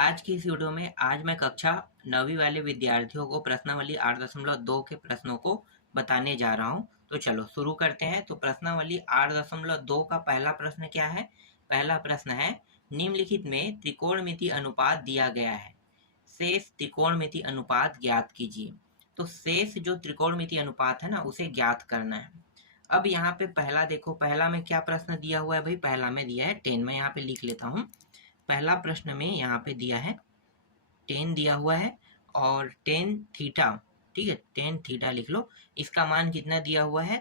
आज की इस वीडियो में आज मैं कक्षा 9वीं वाले विद्यार्थियों को प्रश्नावली 8.2 के प्रश्नों को बताने जा रहा हूं। तो चलो शुरू करते हैं। तो प्रश्नावली 8.2 का पहला प्रश्न क्या है? पहला प्रश्न है, निम्नलिखित में त्रिकोणमिति अनुपात दिया गया है, शेष त्रिकोणमिति अनुपात ज्ञात कीजिए। तो शेष जो त्रिकोणमिति अनुपात है ना, उसे ज्ञात करना है। अब यहाँ पे पहला देखो, पहला में क्या प्रश्न दिया हुआ है भाई? पहला में दिया है 10। मैं यहाँ पे लिख लेता हूँ। पहला प्रश्न में यहाँ पे दिया है 10 दिया हुआ है और 10 थीटा, ठीक है, 10 थीटा लिख लो। इसका मान कितना दिया हुआ है?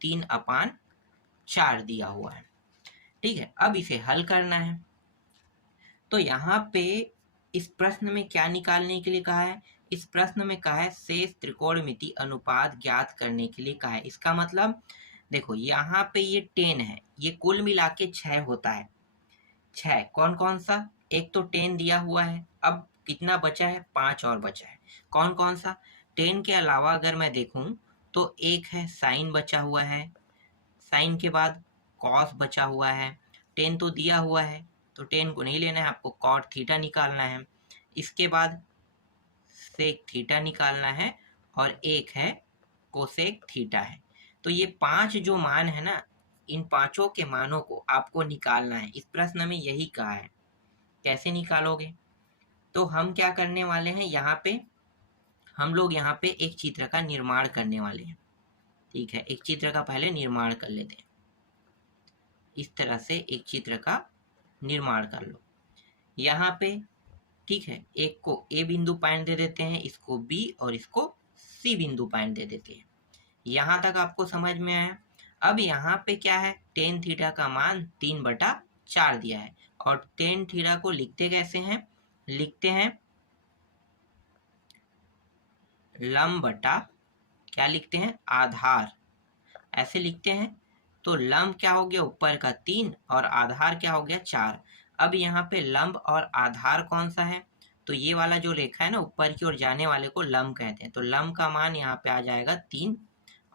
3/4 दिया हुआ है। ठीक है, अब इसे हल करना है। तो यहाँ पे इस प्रश्न में क्या निकालने के लिए कहा है? इस प्रश्न में कहा है शेष त्रिकोणमिति अनुपात ज्ञात करने के लिए कहा है। इसका मतलब देखो, यहाँ पे ये 10 है, ये कुल मिला के 6 होता है। 6 कौन कौन सा? एक तो 10 दिया हुआ है, अब कितना बचा है? 5 और बचा है। कौन कौन सा? 10 के अलावा अगर मैं देखूं तो एक है साइन बचा हुआ है, साइन के बाद कॉस बचा हुआ है। 10 तो दिया हुआ है तो 10 को नहीं लेना है, आपको कॉट थीटा निकालना है। इसके बाद सेक थीटा निकालना है और एक है कोसेक थीटा है। तो ये 5 जो मान है ना, इन पांचों के मानों को आपको निकालना है। इस प्रश्न में यही कहा है। कैसे निकालोगे? तो हम क्या करने वाले हैं, यहाँ पे हम लोग यहाँ पे एक चित्र का निर्माण करने वाले हैं। ठीक है, एक चित्र का पहले निर्माण कर लेते हैं। इस तरह से एक चित्र का निर्माण कर लो यहाँ पे। ठीक है, एक को ए बिंदु पॉइंट दे देते हैं, इसको बी और इसको सी बिंदु पॉइंट दे देते हैं। यहाँ तक आपको समझ में आया? अब यहाँ पे क्या है? टेन थीटा का मान 3/4 दिया है और टेन थीटा को लिखते कैसे हैं? लिखते हैं लंब बटा, क्या लिखते हैं? आधार, ऐसे लिखते हैं। तो लंब क्या हो गया? ऊपर का 3 और आधार क्या हो गया? 4। अब यहाँ पे लंब और आधार कौन सा है? तो ये वाला जो रेखा है ना, ऊपर की ओर जाने वाले को लंब कहते हैं। तो लंब का मान यहाँ पे आ जाएगा 3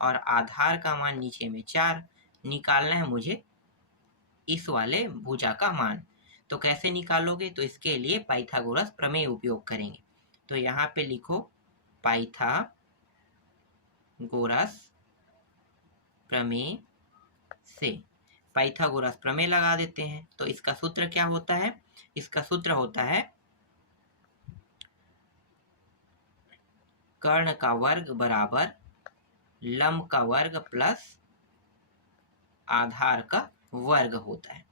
और आधार का मान नीचे में 4। निकालना है मुझे इस वाले भुजा का मान। तो कैसे निकालोगे? तो इसके लिए पाइथागोरस प्रमेय उपयोग करेंगे। तो यहाँ पे लिखो पाइथागोरस प्रमेय से। पाइथागोरस प्रमेय लगा देते हैं। तो इसका सूत्र क्या होता है? इसका सूत्र होता है कर्ण का वर्ग बराबर लंब का वर्ग प्लस आधार का वर्ग होता है।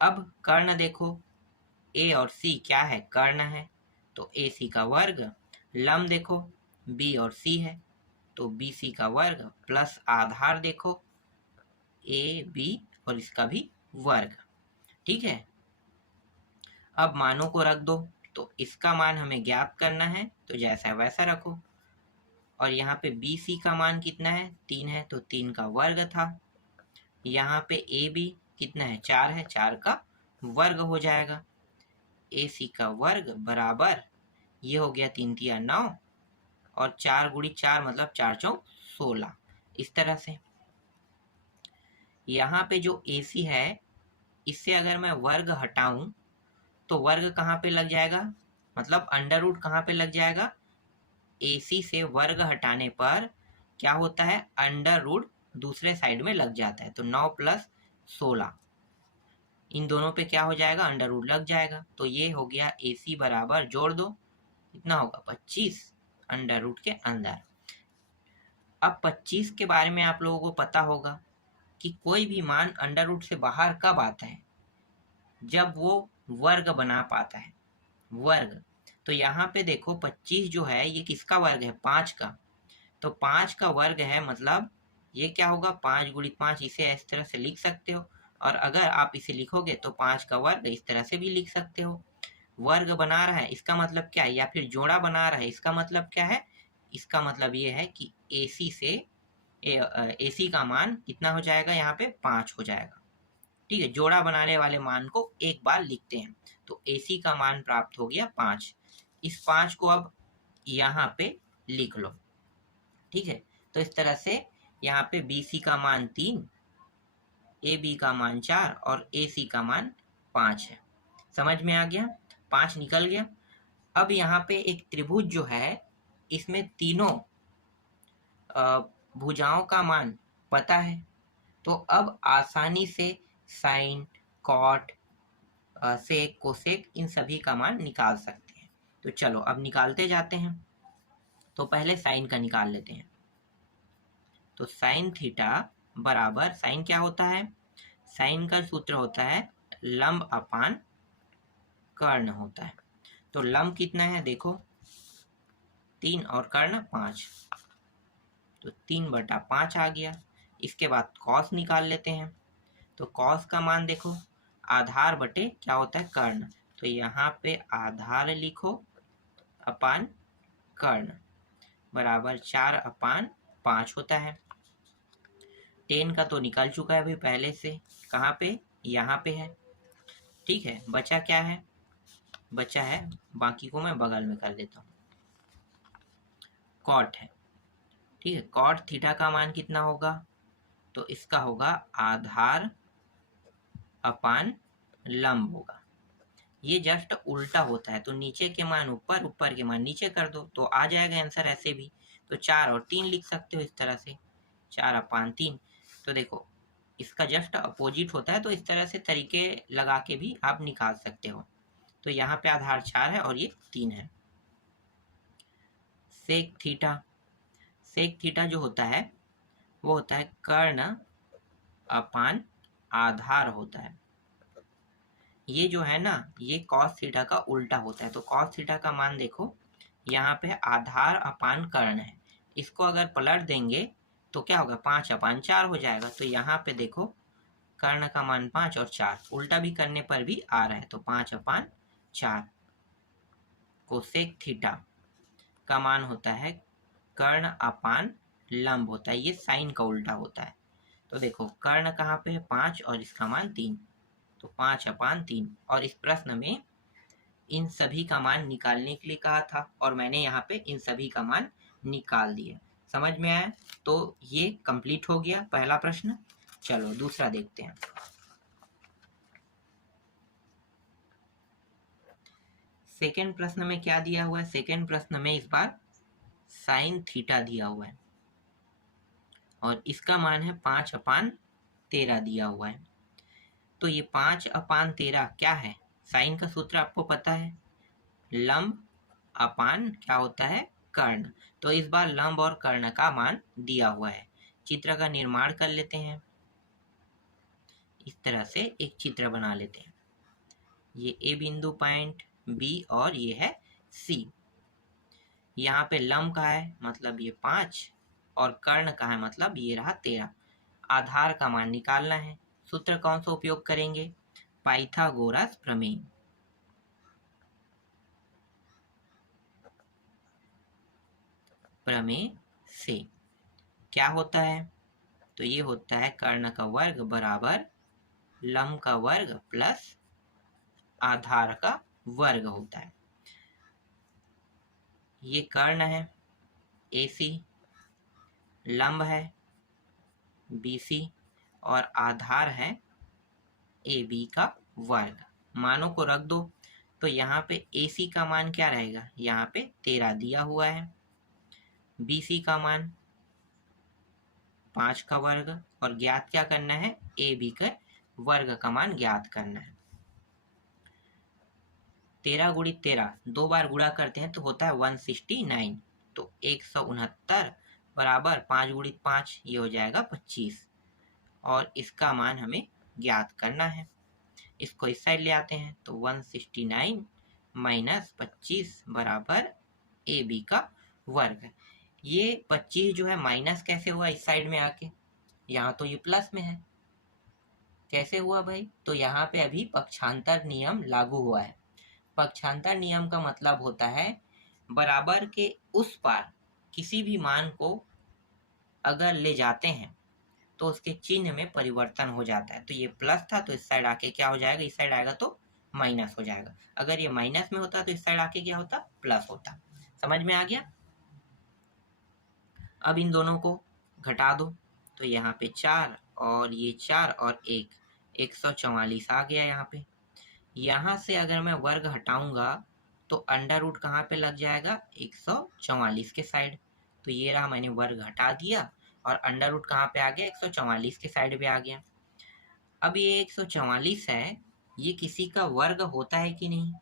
अब कर्ण देखो, ए और सी क्या है? कर्ण है, तो ए सी का वर्ग। लंब देखो, बी और सी है, तो बी सी का वर्ग प्लस आधार देखो ए बी और इसका भी वर्ग। ठीक है, अब मानों को रख दो। तो इसका मान हमें ज्ञात करना है, तो जैसा वैसा रखो। और यहाँ पे बी सी का मान कितना है? 3 है, तो 3 का वर्ग था। यहाँ पे ए बी कितना है? 4 है, 4 का वर्ग हो जाएगा। ए सी का वर्ग बराबर, ये हो गया 3 तिया 9 और 4 गुड़ी 4 मतलब 4 चौक 16। इस तरह से यहाँ पे जो ए सी है, इससे अगर मैं वर्ग हटाऊं तो वर्ग कहाँ पे लग जाएगा? मतलब अंडर रूट कहाँ पे लग जाएगा? AC से वर्ग हटाने पर क्या होता है? अंडर रूट दूसरे साइड में लग जाता है। तो 9 + 16 इन दोनों पे क्या हो जाएगा? अंडर रूट लग जाएगा। तो ये हो गया AC बराबर, जोड़ दो, कितना होगा? 25 अंडर रूट के अंदर। अब 25 के बारे में आप लोगों को पता होगा कि कोई भी मान अंडर रूट से बाहर कब आता है? जब वो वर्ग बना पाता है, वर्ग। तो यहाँ पे देखो 25 जो है ये किसका वर्ग है? 5 का। तो 5 का वर्ग है, मतलब ये क्या होगा? 5 गुणित 5, इसे इस तरह से लिख सकते हो। और अगर आप इसे लिखोगे तो 5 का वर्ग इस तरह से भी लिख सकते हो। वर्ग बना रहा है इसका मतलब क्या है? या फिर जोड़ा बना रहा है इसका मतलब क्या है? इसका मतलब ये है कि AC से AC का मान कितना हो जाएगा? यहाँ पे 5 हो जाएगा। ठीक है, जोड़ा बनाने वाले मान को एक बार लिखते हैं। तो AC का मान प्राप्त हो गया 5। इस 5 को अब यहाँ पे लिख लो। ठीक है, तो इस तरह से यहाँ पे BC का मान 3, AB का मान 4 और AC का मान 5 है। समझ में आ गया? 5 निकल गया। अब यहाँ पे एक त्रिभुज जो है इसमें तीनों भुजाओं का मान पता है, तो अब आसानी से साइन, कॉट, सेक, कोसेक इन सभी का मान निकाल सकते हैं। तो चलो अब निकालते जाते हैं। तो पहले साइन का निकाल लेते हैं। तो साइन थीटा बराबर, साइन क्या होता है? साइन का सूत्र होता है लंब अपान कर्ण होता है। तो लंब कितना है देखो, 3 और कर्ण 5, तो 3/5 आ गया। इसके बाद कॉस निकाल लेते हैं। तो कॉस का मान देखो, आधार बटे क्या होता है कर्ण, तो यहाँ पे आधार लिखो अपान कर्ण बराबर 4/5 होता है। 10 का तो निकल चुका है अभी पहले से, कहाँ पे? यहाँ पे है। ठीक है, बचा क्या है? बचा है, बाकी को मैं बगल में कर देता हूँ, कॉट है। ठीक है, कॉट थीटा का मान कितना होगा? तो इसका होगा आधार अपान लंब होगा। ये जस्ट उल्टा होता है, तो नीचे के मान ऊपर, ऊपर के मान नीचे कर दो तो आ जाएगा आंसर ऐसे भी। तो 4 और 3 लिख सकते हो इस तरह से, 4/3। तो देखो इसका जस्ट अपोजिट होता है, तो इस तरह से तरीके लगा के भी आप निकाल सकते हो। तो यहाँ पे आधार 4 है और ये 3 है। सेक थीटा, सेक थीटा जो होता है वो होता है कर्ण अपान आधार होता है। ये जो है ना, ये कॉस थीटा का उल्टा होता है। तो कॉस थीटा का मान देखो, यहाँ पे आधार अपान कर्ण है, इसको अगर पलट देंगे तो क्या होगा? 5/4 हो जाएगा। तो यहाँ पे देखो कर्ण का मान 5 और 4, उल्टा भी करने पर भी आ रहा है, तो 5/4। कोसेक थीटा का मान होता है कर्ण अपान लंब होता है, ये साइन का उल्टा होता है। तो देखो कर्ण कहाँ पे है? 5 और इसका मान 3, तो 5/3। और इस प्रश्न में इन सभी का मान निकालने के लिए कहा था और मैंने यहाँ पे इन सभी का मान निकाल दिया। समझ में आया? तो ये कंप्लीट हो गया पहला प्रश्न। चलो दूसरा देखते हैं। सेकेंड प्रश्न में क्या दिया हुआ है? सेकेंड प्रश्न में इस बार साइन थीटा दिया हुआ है और इसका मान है 5/13 दिया हुआ है। तो ये 5/13 क्या है? साइन का सूत्र आपको पता है, लंब अपान क्या होता है? कर्ण। तो इस बार लंब और कर्ण का मान दिया हुआ है। चित्र का निर्माण कर लेते हैं। इस तरह से एक चित्र बना लेते हैं। ये ए बिंदु पॉइंट, बी और ये है सी। यहाँ पे लंब का है मतलब ये 5 और कर्ण का है मतलब ये रहा 13। आधार का मान निकालना है। सूत्र कौन सा उपयोग करेंगे? पाइथागोरस प्रमेय। प्रमेय से क्या होता है? तो ये होता है कर्ण का वर्ग बराबर लंब का वर्ग प्लस आधार का वर्ग होता है। ये कर्ण है AC, लंब है BC और आधार है AB का वर्ग। मानों को रख दो। तो यहाँ पे AC का मान क्या रहेगा? यहाँ पे 13 दिया हुआ है। BC का मान 5 का वर्ग और ज्ञात क्या करना है? AB का वर्ग का मान ज्ञात करना है। 13 गुणित 13 दो बार गुणा करते हैं तो होता है 169। तो 169 बराबर 5 गुणित 5, ये हो जाएगा 25 और इसका मान हमें ज्ञात करना है। इसको इस साइड ले आते हैं तो 169 माइनस 25 बराबर AB का वर्ग। ये 25 जो है माइनस कैसे हुआ इस साइड में आके? यहाँ तो ये प्लस में है, कैसे हुआ भाई? तो यहाँ पे अभी पक्षांतर नियम लागू हुआ है। पक्षांतर नियम का मतलब होता है बराबर के उस पार किसी भी मान को अगर ले जाते हैं तो उसके चिन्ह में परिवर्तन हो जाता है। तो ये प्लस था तो इस साइड आके क्या हो जाएगा? इस साइड आएगा तो माइनस हो जाएगा। अगर ये माइनस में होता तो इस साइड आके क्या होता? प्लस होता। समझ में आ गया? अब इन दोनों को घटा दो तो यहाँ पे 4 और ये 4 और 1, 144 आ गया यहाँ पे। यहाँ से अगर मैं वर्ग हटाऊंगा तो अंडर रूट कहाँ पे लग जाएगा, 144 के साइड। तो ये रहा, मैंने वर्ग हटा दिया और अंडर रूट कहाँ पे आ गया, 144 के साइड पे आ गया। अब ये 144 है, ये किसी का वर्ग होता है कि नहीं,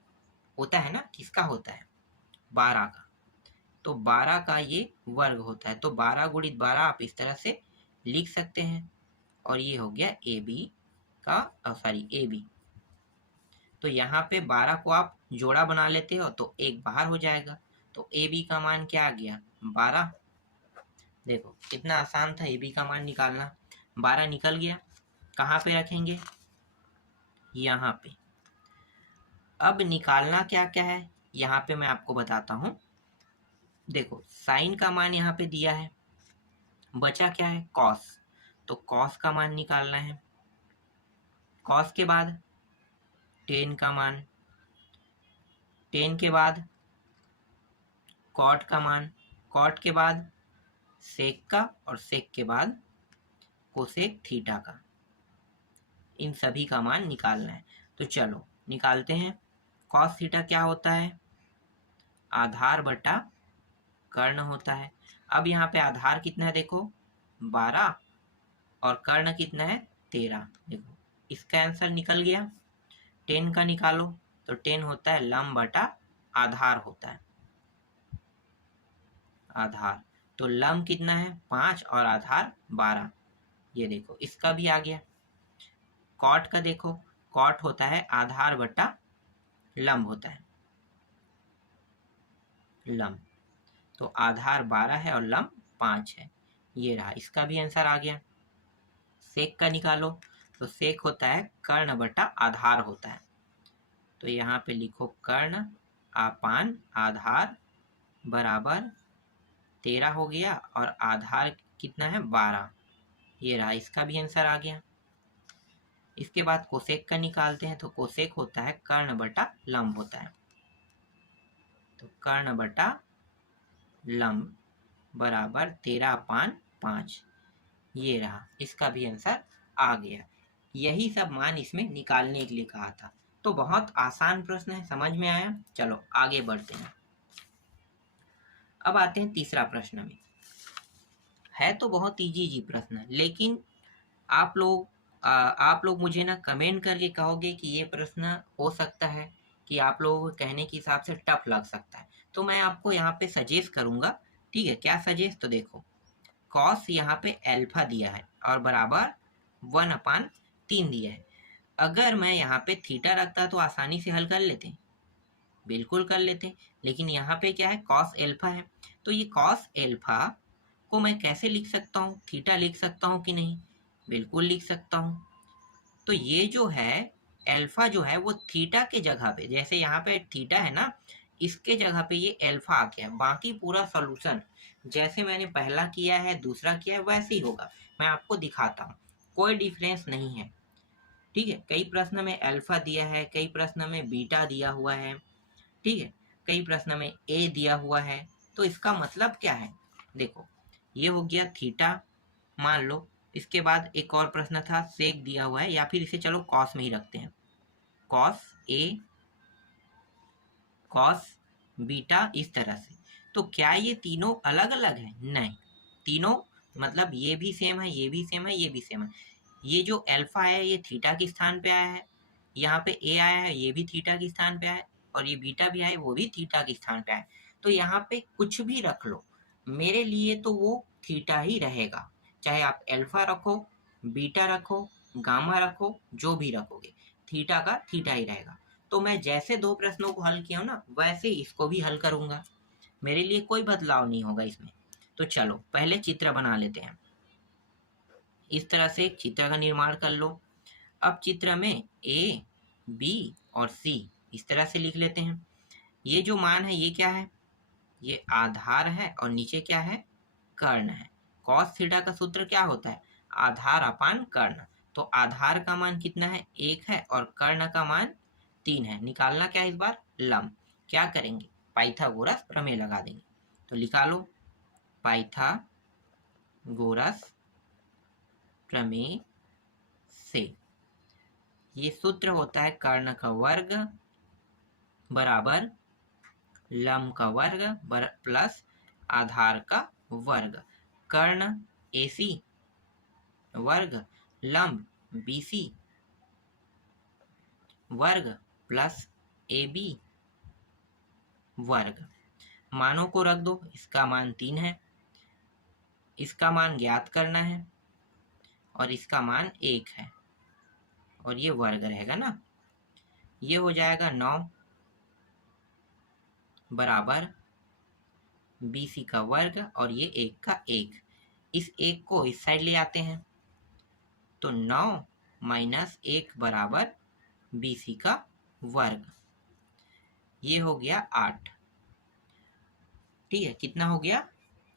होता है ना। किसका होता है, 12 का। तो 12 का ये वर्ग होता है। तो 12 गुणित 12 आप इस तरह से लिख सकते हैं। और ये हो गया ए बी का, सॉरी ए बी। तो यहाँ पे 12 को आप जोड़ा बना लेते हो तो एक बाहर हो जाएगा। तो ए बी का मान क्या आ गया, 12। देखो कितना आसान था ए बी का मान निकालना। 12 निकल गया, कहाँ पे रखेंगे, यहाँ पे। अब निकालना क्या क्या है, यहाँ पे मैं आपको बताता हूँ। देखो साइन का मान यहाँ पे दिया है, बचा क्या है, कॉस। तो कॉस का मान निकालना है। कॉस के बाद टेन का मान, टेन के बाद कॉट का मान, कॉट के बाद सेक का, और सेक के बाद कोसेक थीटा का। इन सभी का मान निकालना है। तो चलो निकालते हैं। कॉस थीटा क्या होता है, आधार बटा कर्ण होता है। अब यहाँ पे आधार कितना है, देखो 12, और कर्ण कितना है, 13। देखो इसका आंसर निकल गया। 10 का निकालो तो 10 होता है लंब बटा आधार होता है, आधार। तो लंब कितना है, 5, और आधार 12। ये देखो इसका भी आ गया। कॉट का देखो, कॉट होता है आधार बटा लंब होता है, लंब। तो आधार 12 है और लंब 5 है। ये रहा, इसका भी आंसर आ गया। सेक का निकालो तो सेक होता है कर्ण बटा आधार होता है। तो यहाँ पे लिखो कर्ण अपान आधार बराबर 13 हो गया, और आधार कितना है, 12। ये रहा, इसका भी आंसर आ गया। इसके बाद कोसेक का निकालते हैं। तो कोसेक होता है कर्ण बटा लंब होता है। तो कर्ण बटा लंब बराबर 13/5। ये रहा, इसका भी आंसर आ गया। यही सब मान इसमें निकालने के लिए कहा था। तो बहुत आसान प्रश्न है, समझ में आया। चलो आगे बढ़ते हैं। अब आते हैं तीसरा प्रश्न में। है तो बहुत इजी प्रश्न है, लेकिन आप लोग मुझे ना कमेंट करके कहोगे कि ये प्रश्न हो सकता है कि आप लोगों को कहने के हिसाब से टफ लग सकता है। तो मैं आपको यहाँ पे सजेस्ट करूंगा। ठीक है, क्या सजेस्ट, तो देखो कॉस यहाँ पे अल्फा दिया है और बराबर 1/3 दिया है। अगर मैं यहाँ पे थीटा रखता तो आसानी से हल कर लेते, बिल्कुल कर लेते। लेकिन यहाँ पे क्या है, कॉस एल्फा है। तो ये कॉस एल्फा को मैं कैसे लिख सकता हूँ, थीटा लिख सकता हूँ कि नहीं, बिल्कुल लिख सकता हूँ। तो ये जो है एल्फा जो है वो थीटा के जगह पे, जैसे यहाँ पे थीटा है ना, इसके जगह पे ये एल्फा आ गया। बाकी पूरा सॉल्यूशन जैसे मैंने पहला किया है दूसरा किया है वैसे ही होगा। मैं आपको दिखाता हूँ, कोई डिफरेंस नहीं है। ठीक है, कई प्रश्न में अल्फा दिया है, कई प्रश्न में बीटा दिया हुआ है। ठीक है, कई प्रश्न में ए दिया हुआ है। तो इसका मतलब क्या है, देखो ये हो गया थीटा, मान लो। इसके बाद एक और प्रश्न था, सेक दिया हुआ है, या फिर इसे चलो कॉस में ही रखते हैं, कॉस ए, कॉस बीटा, इस तरह से। तो क्या ये तीनों अलग अलग है, नहीं। तीनों मतलब ये भी सेम है, ये भी सेम है, ये भी सेम है। ये जो अल्फा है ये थीटा के स्थान पे आया है, यहाँ पे ए आया है ये भी थीटा के स्थान पे आया है, और ये बीटा भी आया वो भी थीटा के स्थान पे आया है। तो यहाँ पे कुछ भी रख लो, मेरे लिए तो वो थीटा ही रहेगा। चाहे आप अल्फा रखो, बीटा रखो, गामा रखो, जो भी रखोगे, थीटा का थीटा ही रहेगा। तो मैं जैसे दो प्रश्नों को हल किया हूँ ना, वैसे इसको भी हल करूंगा। मेरे लिए कोई बदलाव नहीं होगा इसमें। तो चलो पहले चित्र बना लेते हैं। इस तरह से एक चित्र का निर्माण कर लो। अब चित्र में ए, बी और सी इस तरह से लिख लेते हैं। ये जो मान है ये क्या है, ये आधार है, और नीचे क्या है, कर्ण है। कॉस थीटा का सूत्र क्या होता है, आधार अपान कर्ण। तो आधार का मान कितना है, 1 है, और कर्ण का मान 3 है। निकालना क्या है इस बार, लंब। क्या करेंगे, पाइथागोरस प्रमेय लगा देंगे। तो लिखा लो, पाइथागोरस प्रमेय से ये सूत्र होता है कर्ण का वर्ग बराबर लंब का वर्ग प्लस आधार का वर्ग। कर्ण AC वर्ग लंब BC वर्ग प्लस AB वर्ग। मानों को रख दो, इसका मान 3 है, इसका मान ज्ञात करना है और इसका मान 1 है और ये वर्ग रहेगा ना। ये हो जाएगा 9 बराबर BC का वर्ग और ये 1 का 1। इस 1 को इस साइड ले आते हैं तो 9 माइनस 1 बराबर BC का वर्ग। ये हो गया 8। ठीक है, कितना हो गया?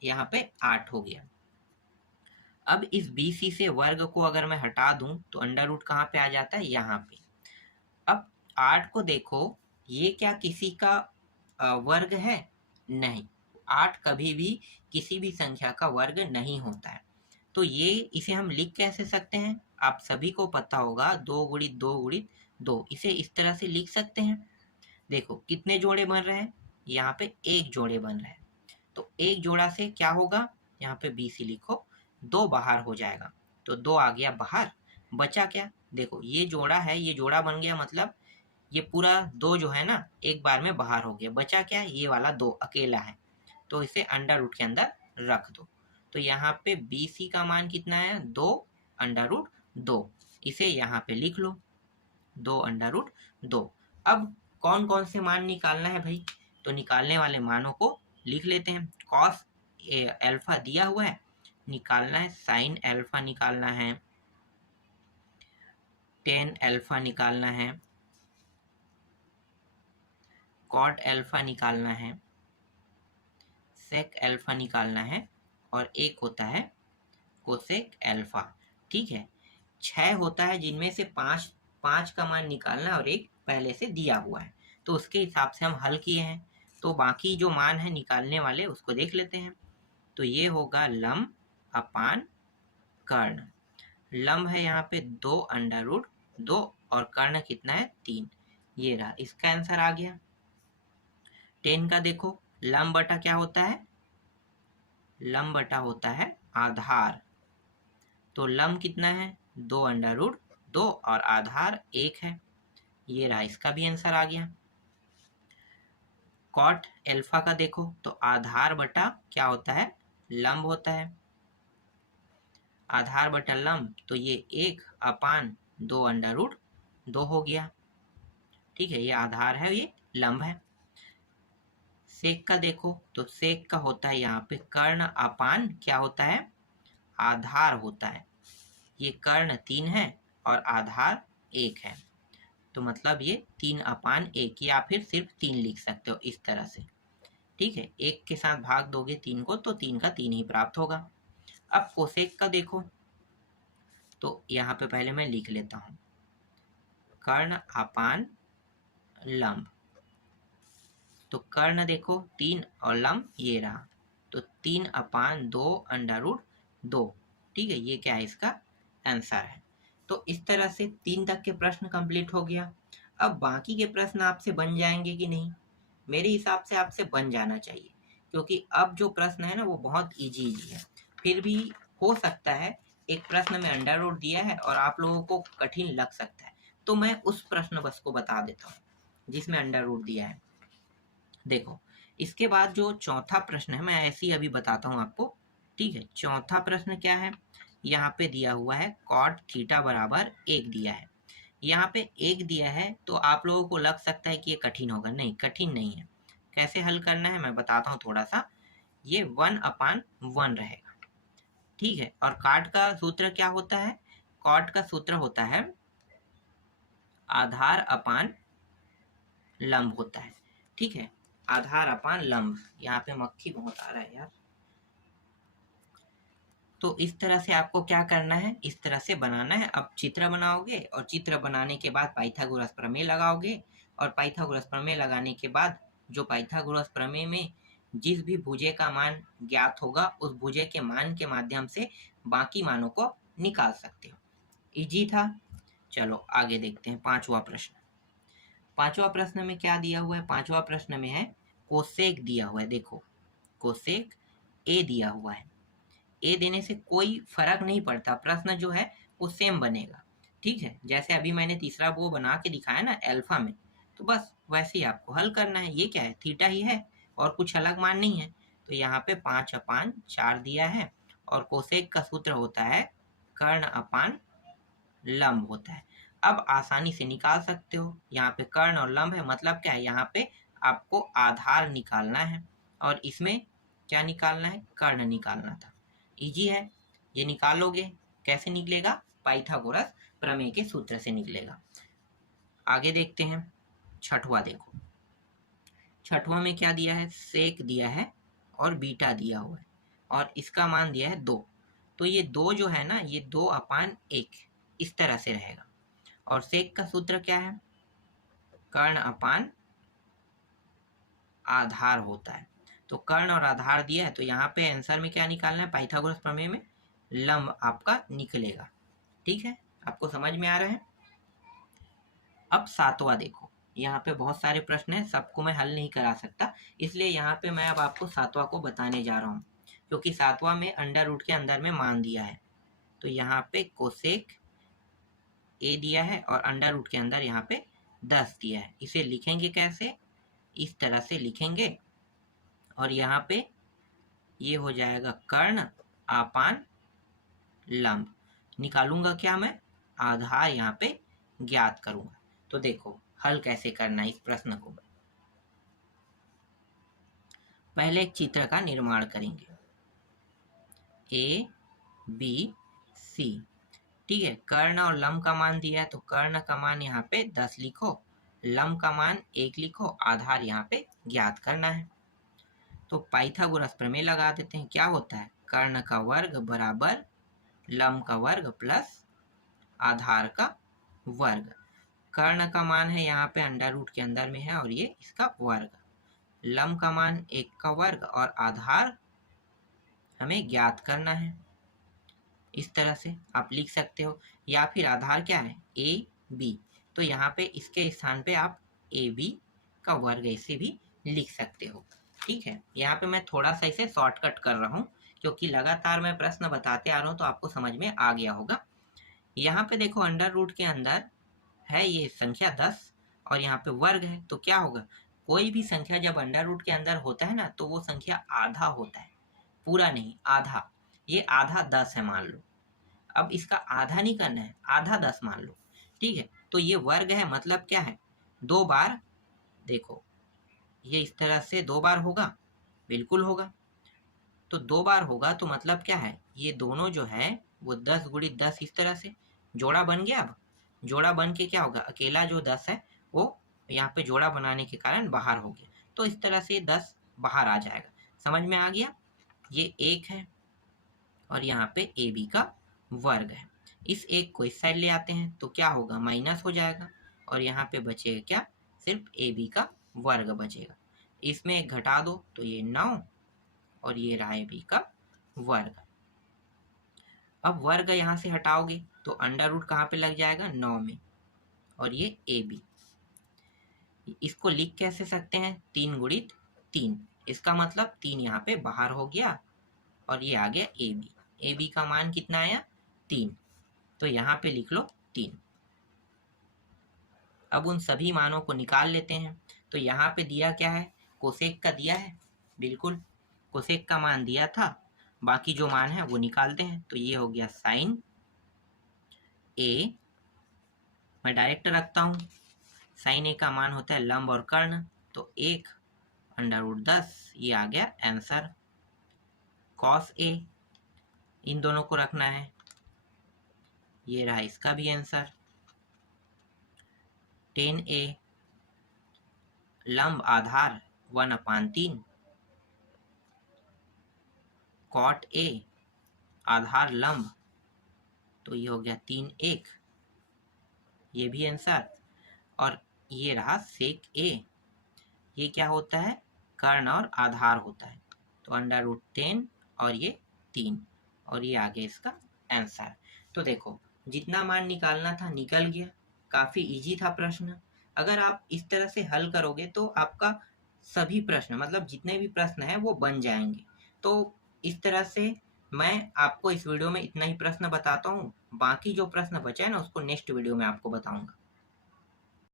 यहाँ पे 8 हो गया। अब इस BC से वर्ग को अगर मैं हटा दूं तो अंडर रूट कहाँ पे आ जाता है? यहाँ पे। अब 8 को देखो, ये क्या किसी का वर्ग है? नहीं, 8 कभी भी किसी भी संख्या का वर्ग नहीं होता है। तो ये इसे हम लिख कैसे सकते हैं? आप सभी को पता होगा 2 गुणित 2 गुणित 2, इसे इस तरह से लिख सकते हैं। देखो कितने जोड़े बन रहे हैं? यहाँ पे 1 जोड़े बन रहे हैं। तो 1 जोड़ा से क्या होगा? यहाँ पे BC लिखो, 2 बाहर हो जाएगा तो 2 आ गया बाहर। बचा क्या? देखो ये जोड़ा है, ये जोड़ा बन गया, मतलब ये पूरा 2 जो है ना एक बार में बाहर हो गया। बचा क्या? ये वाला 2 अकेला है, तो इसे अंडर रूट के अंदर रख दो। तो यहाँ पे BC का मान कितना है? 2 अंडर रूट 2। इसे यहाँ पे लिख लो, 2 अंडर रूट 2। अब कौन कौन से मान निकालना है भाई? तो निकालने वाले मानों को लिख लेते हैं। कॉस अल्फा दिया हुआ है, निकालना है। साइन अल्फा निकालना है, टेन अल्फा निकालना है, कॉट अल्फा निकालना है, सेक अल्फा निकालना है और एक होता है कोसेक अल्फा। ठीक है, 6 होता है जिनमें से 5 का मान निकालना और एक पहले से दिया हुआ है, तो उसके हिसाब से हम हल किए हैं। तो बाकी जो मान है निकालने वाले उसको देख लेते हैं। तो ये होगा लंब अपान कर्ण। लंब है यहाँ पे 2 अंडर रूट 2 और कर्ण कितना है? 3। ये रहा, इसका आंसर आ गया। 10 का देखो, लंब बटा क्या होता है? लंब बटा होता है आधार। तो लंब कितना है? 2 अंडर रूट 2 और आधार 1 है। ये रहा, इसका भी आंसर आ गया। कॉट अल्फा का देखो, तो आधार बटा क्या होता है? लंब होता है। आधार बटा लंब, तो ये 1 अपान 2 अंडर रूट 2 हो गया। ठीक है, ये आधार है, ये लंब है। सेक का देखो, तो सेक का होता है यहाँ पे कर्ण अपान क्या होता है? आधार होता है। ये कर्ण 3 है और आधार 1 है, तो मतलब ये 3 अपान 1, या फिर सिर्फ 3 लिख सकते हो इस तरह से। ठीक है, 1 के साथ भाग दोगे 3 को तो 3 का 3 ही प्राप्त होगा। अब कोसेक का देखो, तो यहाँ पे पहले मैं लिख लेता हूँ कर्ण अपान लंब। तो कर्ण देखो 3 और लंब ये रहा, तो 3 अपान 2 अंडर रूट 2। ठीक है, ये क्या है? इसका आंसर है। तो इस तरह से 3 तक के प्रश्न कंप्लीट हो गया। अब बाकी के प्रश्न आपसे बन जाएंगे कि नहीं? मेरे हिसाब से आपसे बन जाना चाहिए, क्योंकि अब जो प्रश्न है ना वो बहुत इजी है। फिर भी हो सकता है एक प्रश्न में अंडर रूट दिया है और आप लोगों को कठिन लग सकता है, तो मैं उस प्रश्न बस को बता देता हूँ जिसमें अंडर रूट दिया है। देखो, इसके बाद जो चौथा प्रश्न है मैं ऐसे ही अभी बताता हूँ आपको। ठीक है, चौथा प्रश्न क्या है? यहाँ पे दिया हुआ है कॉट थीटा बराबर 1 दिया है। यहाँ पे 1 दिया है तो आप लोगों को लग सकता है कि ये कठिन होगा। नहीं, कठिन नहीं है। कैसे हल करना है मैं बताता हूँ थोड़ा सा। ये 1 अपान 1 रहेगा। ठीक है, और कॉट का सूत्र क्या होता है? कॉट का सूत्र होता है आधार अपान लंब होता है। ठीक है, आधार अपान लंब। यहाँ पे मक्खी बहुत आ रहा है यार। तो इस तरह से आपको क्या करना है? इस तरह से बनाना है। अब चित्र बनाओगे और चित्र बनाने के बाद पाइथागोरस प्रमेय लगाओगे, और पाइथागोरस प्रमेय लगाने के बाद जो पाइथागोरस प्रमेय में जिस भी भुजे का मान ज्ञात होगा उस भुजे के मान के माध्यम से बाकी मानों को निकाल सकते हो। इजी था। चलो आगे देखते हैं पांचवा प्रश्न। पांचवा प्रश्न में क्या दिया हुआ है? पांचवा प्रश्न में है कोसेक दिया हुआ है। देखो कोसेक ए दिया हुआ है। ए देने से कोई फर्क नहीं पड़ता, प्रश्न जो है वो सेम बनेगा। ठीक है, जैसे अभी मैंने तीसरा वो बना के दिखाया ना अल्फा में, तो बस वैसे ही आपको हल करना है। ये क्या है? थीटा ही है और कुछ अलग मान नहीं है। तो यहाँ पे 5/4 दिया है और कोसेक का सूत्र होता है कर्ण अपान लंब होता है। अब आसानी से निकाल सकते हो। यहाँ पे कर्ण और लंब है, मतलब क्या है? यहाँ पे आपको आधार निकालना है और इसमें क्या निकालना है? कर्ण निकालना था। इजी है, ये निकालोगे। कैसे निकलेगा? पाइथागोरस प्रमेय के सूत्र से निकलेगा। आगे देखते हैं छठवां। देखो छठवां में क्या दिया है? सेक दिया है और बीटा दिया हुआ है और इसका मान दिया है 2। तो ये 2 जो है ना, ये 2/1 इस तरह से रहेगा। और सेक का सूत्र क्या है? कर्ण अपान आधार होता है। तो कर्ण और आधार दिया है, तो यहाँ पे आंसर में क्या निकालना है? पाइथागोरस प्रमेय में लंब आपका निकलेगा। ठीक है, आपको समझ में आ रहा है? अब सातवां देखो, यहाँ पे बहुत सारे प्रश्न हैं, सबको मैं हल नहीं करा सकता, इसलिए यहाँ पे मैं अब आपको सातवां को बताने जा रहा हूँ, क्योंकि सातवां में अंडर रूट के अंदर में मान दिया है। तो यहाँ पे कोसेक ए दिया है और अंडर रूट के अंदर यहाँ पे 10 दिया है। इसे लिखेंगे कैसे? इस तरह से लिखेंगे और यहाँ पे ये हो जाएगा कर्ण अपान लंब। निकालूंगा क्या मैं? आधार यहाँ पे ज्ञात करूंगा। तो देखो हल कैसे करना है इस प्रश्न को। पहले एक चित्र का निर्माण करेंगे। ए बी सी, ठीक है। कर्ण और लंब का मान दिया है, तो कर्ण का मान यहाँ पे 10 लिखो, लंब का मान 1 लिखो, आधार यहाँ पे ज्ञात करना है। तो पाइथागोरस प्रमेय लगा देते हैं। क्या होता है? कर्ण का वर्ग बराबर लंब का वर्ग प्लस आधार का वर्ग। कर्ण का मान है यहाँ पे अंडर रूट के अंदर में है और ये इसका वर्ग। लंब का मान 1 का वर्ग और आधार हमें ज्ञात करना है। इस तरह से आप लिख सकते हो, या फिर आधार क्या है? A B. तो यहाँ पे इसके स्थान पे आप ए बी का वर्ग ऐसे भी लिख सकते हो। ठीक है, यहाँ पे मैं थोड़ा सा इसे शॉर्टकट कर रहा हूँ, क्योंकि लगातार मैं प्रश्न बताते आ रहा हूँ तो आपको समझ में आ गया होगा। यहाँ पे देखो अंडर रूट के अंदर है ये संख्या 10 और यहाँ पे वर्ग है, तो क्या होगा? कोई भी संख्या जब अंडर रूट के अंदर होता है ना, तो वो संख्या आधा होता है, पूरा नहीं, आधा। ये आधा 10 है मान लो। अब इसका आधा नहीं करना है, आधा 10 मान लो। ठीक है, तो ये वर्ग है, मतलब क्या है? 2 बार। देखो ये इस तरह से 2 बार होगा, बिल्कुल होगा। तो 2 बार होगा तो मतलब क्या है? ये दोनों जो है वो 10 × 10 इस तरह से जोड़ा बन गया। अब जोड़ा बन के क्या होगा? अकेला जो 10 है वो यहाँ पे जोड़ा बनाने के कारण बाहर हो गया, तो इस तरह से 10 बाहर आ जाएगा। समझ में आ गया? ये 1 है और यहाँ पे ए बी का वर्ग है। इस 1 को इस साइड ले आते हैं तो क्या होगा? माइनस हो जाएगा और यहाँ पे बचेगा क्या? सिर्फ ए बी का वर्ग बचेगा। इसमें 1 घटा दो तो ये 9 और ये रहा ए बी का वर्ग। अब वर्ग यहाँ से हटाओगे तो अंडर रूट कहाँ पे लग जाएगा? 9 में, और ये ए बी। इसको लिख कैसे सकते हैं? 3 × 3। इसका मतलब 3 यहाँ पे बाहर हो गया और ये आ गया ए बी। ए बी का मान कितना आया? 3। तो यहाँ पे लिख लो 3। अब उन सभी मानों को निकाल लेते हैं। तो यहाँ पे दिया क्या है? कोसेक का दिया है, बिल्कुल कोसेक का मान दिया था। बाकी जो मान है वो निकालते हैं। तो ये हो गया साइन ए, मैं डायरेक्ट रखता हूँ। साइन ए का मान होता है लंब और कर्ण, तो 1 √ 10, ये आ गया आंसर। कॉस ए, इन दोनों को रखना है, ये रहा इसका भी आंसर। tan ए लंब आधार 1/3, cot ए आधार लंब, तो ये हो गया 3/1, ये भी आंसर। और ये रहा sec ए, ये क्या होता है? कर्ण और आधार होता है, तो √10 और ये 3, और ये आ गया इसका आंसर। तो देखो जितना मान निकालना था निकल गया, काफ़ी इजी था प्रश्न। अगर आप इस तरह से हल करोगे तो आपका सभी प्रश्न मतलब जितने भी प्रश्न हैं वो बन जाएंगे। तो इस तरह से मैं आपको इस वीडियो में इतना ही प्रश्न बताता हूँ, बाकी जो प्रश्न बचे हैं ना उसको नेक्स्ट वीडियो में आपको बताऊंगा।